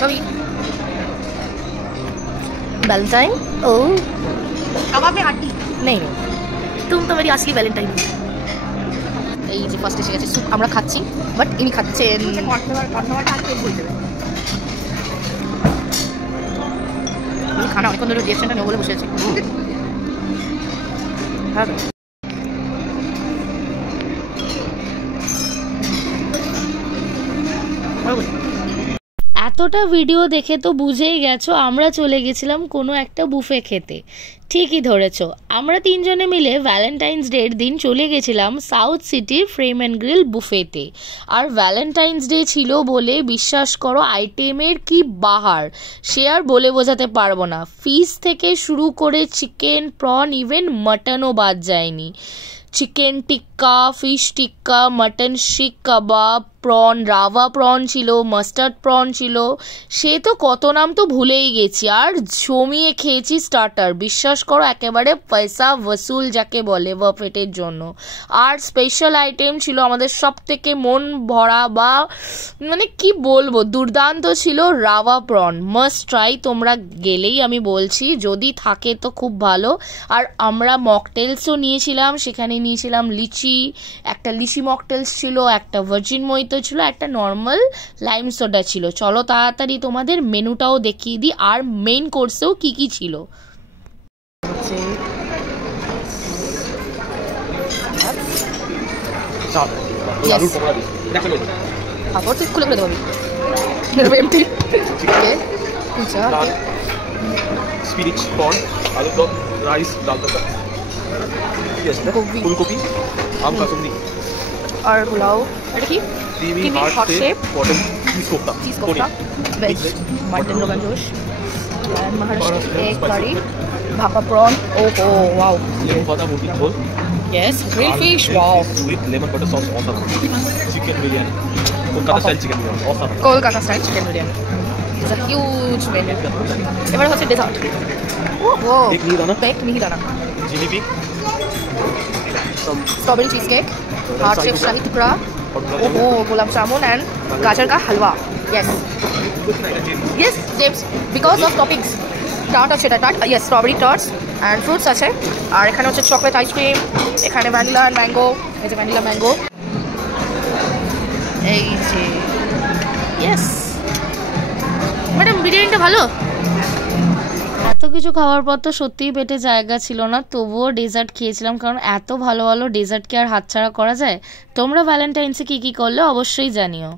Bobby. Valentine? Oh. कबाब में हड्डी नहीं तुम तो मेरी असली वैलेंटाइन हो। এই যে ফার্স্ট এসে গেছে স্যুপ আমরা খাচ্ছি বাট ইনি খাচ্ছেন খানা অনেকক্ষণ ধরে রিয়াকশনটা নেব বলে বসে আছি। এতটা ভিডিও দেখে তো বুঝেই গেছো আমরা চলে গেছিলাম কোনো একটা বুফে খেতে। ঠিকই ধরেছো, আমরা তিনজনে মিলে ভ্যালেন্টাইন্স ডের দিন চলে গেছিলাম সাউথ সিটির ফ্রেম অ্যান্ড গ্রিল বুফেতে। আর ভ্যালেন্টাইন্স ডে ছিল বলে বিশ্বাস করো আইটেমের কি বাহার, সে আর বলে বোঝাতে পারবো না। ফিশ থেকে শুরু করে চিকেন, প্রন, ইভেন মাটনও বাদ যায়নি। চিকেন টিক্কা, ফিশ টিক্কা, মটন শিক কাবাব, প্রন, রাভা প্রন ছিল, মাস্টার্ড প্রন ছিল, সে তো কত নাম তো ভুলেই গেছি। আর জমিয়ে খেয়েছি স্টার্টার, বিশ্বাস করো একেবারে পয়সা ওসুল যাকে বলে বাফেটের জন্য। আর স্পেশাল আইটেম ছিল আমাদের সব থেকে মন ভরা বা মানে কি বলবো দুর্দান্ত ছিল রাভা প্রন। মাস্ট ট্রাই, তোমরা গেলেই আমি বলছি, যদি থাকে তো খুব ভালো। আর আমরা মকটেলসও নিয়েছিলাম, সেখানে নিয়েছিলাম লিচি, একটা লিচি মকটেলস ছিল, একটা ভার্জিন মহিতো ছিল, একটা নর্মাল লাইম সোডা ছিল। চলো তাড়াতাড়ি তোমাদের মেনুটাও দেখিয়ে দিই আর মেইন কোর্সেও কি কি ছিল। খুলে খুলে দেবো spinach, corn, aloo dum, rice, dal tadka. Yes, ফুলকপি, আম কাসুন্দি। আর পোলাও, এটা কি? Creamy heart shape, Patel cheese kofta, veg, mutton rogan josh, and Maharashtra egg curry, bhapa prawn. Oh, wow. Lemon পাতা মুরগি ঝোল। Yes, grilled fish. Wow. With lemon butter sauce, awesome. Chicken biryani. Kolkata style chicken biryani, awesome. Kolkata style chicken biryani. It's a huge menu. এবার হচ্ছে dessert. এক মিহিদানা। এক মিহিদানা। জিলিপি। Strawberry cheesecake, heart shape shahi tukda, ओहो गुलाब जामुन एंड गाजर का halwa. Yes yes jams because of toppings tart আছে, tart yes strawberry tarts and fruits আছে। আর এখানে হচ্ছে চকলেট আইসক্রিম, এখানে ভ্যানিলা এন্ড ম্যাঙ্গো, এই যে ভ্যানিলা ম্যাঙ্গো, এই যে यस ম্যাডাম বিরিয়ানিটা ভালো। এত কিছু খাওয়ার পর তো সত্যিই পেটে জায়গা ছিল না, তবুও ডেজার্ট খেয়েছিলাম, কারণ এত ভালো ভালো ডেজার্ট কি আর হাতছাড়া করা যায়। তোমরা ভ্যালেন্টাইন্সে কি কি করলে অবশ্যই জানিও।